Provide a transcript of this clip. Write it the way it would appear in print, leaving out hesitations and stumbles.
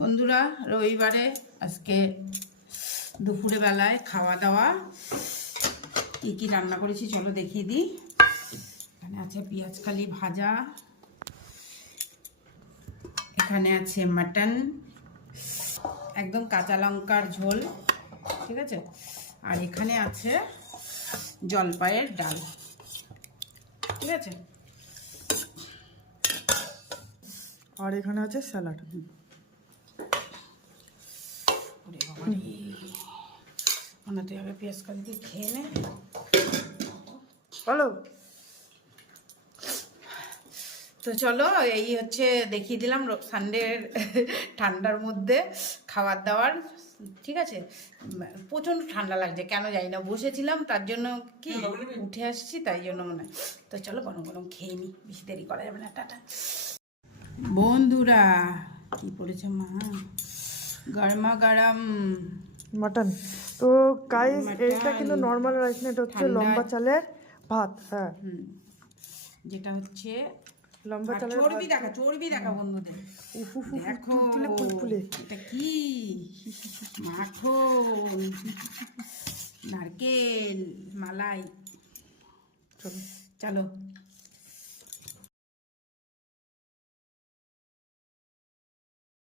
বন্ধুরা, রবিবারে আজকে দুপুরে বেলায় খাওয়া দাওয়া কি কি রান্না করেছি চলো দেখিয়ে দিই। এখানে আছে পেঁয়াজকালি ভাজা, এখানে আছে মাটন, একদম কাঁচা লঙ্কার ঝোল, ঠিক আছে। আর এখানে আছে জলপাইয়ের ডাল, ঠিক আছে। আর এখানে আছে স্যালাড। ওনাতে হবে পেঁয়াজ কালি দিয়ে খেয়ে নে। ভালো তো চলো, এই হচ্ছে দেখিয়ে দিলাম সানডের ঠান্ডার মধ্যে খাবার দাবার, ঠিক আছে। প্রচণ্ড ঠান্ডা লাগছে, কেন জানি না, বসেছিলাম তার জন্য কি উঠে আসছি, তাই জন্য মনে হয়। তো চলো গরম গরম খেয়ে নিই, বেশি দেরি করা যাবে না। টাটা বন্ধুরা, কি পড়েছে মা, গরমা গরম মাটন। তো গাইস এটা কিন্তু নর্মাল রাইস না, এটা হচ্ছে লম্বা চালের ভাত। হ্যাঁ, যেটা হচ্ছে লম্বা চালের চর্বি দেখা, চর্বি দেখা বন্ধুদের। দেখো ফুলে এটা কি, মাখন, নারকেল মালাই। চলো চলো